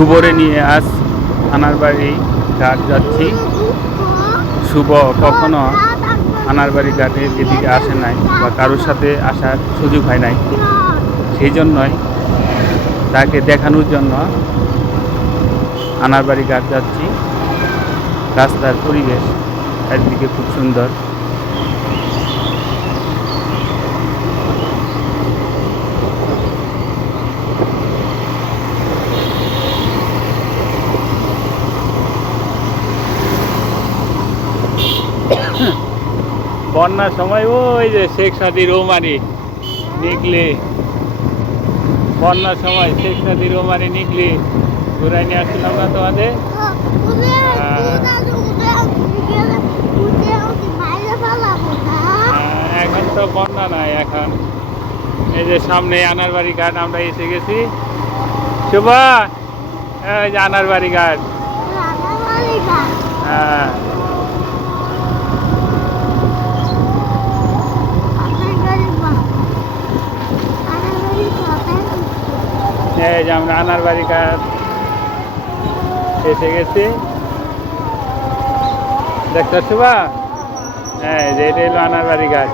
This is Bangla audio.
শুভরে নিয়ে আজ আনার বাড়ি ঘাট যাচ্ছি। শুভ কখনো আনার বাড়ি ঘাটে এদিকে আসে নাই বা কারোর সাথে আসার সুযোগ হয় নাই। সেই জন্যই তাকে দেখানোর জন্য আনার বাড়ি ঘাট যাচ্ছি। রাস্তার পরিবেশ একদিকে খুব সুন্দর। বন্যার সময় ওই যে শেখ সাদি রৌমারি নিকলে। বন্যার সময় শেখ সাদি রৌমারি নিকলে। ঘুরাই নিয়ে আসছিলাম না তোমাদের এখন তো বন্যা নাই এখন। এই যে সামনে আনার বাড়ি ঘাট আমরা এসে গেছি। শুভা এই যে আনার বাড়ি ঘাট। হ্যাঁ। এই যে আমরা আনার বাড়ি কাজ এসে গেছি। দেখতে পাচ্ছ বা হ্যাঁ যে এটা হলো আনার বাড়ি ঘাট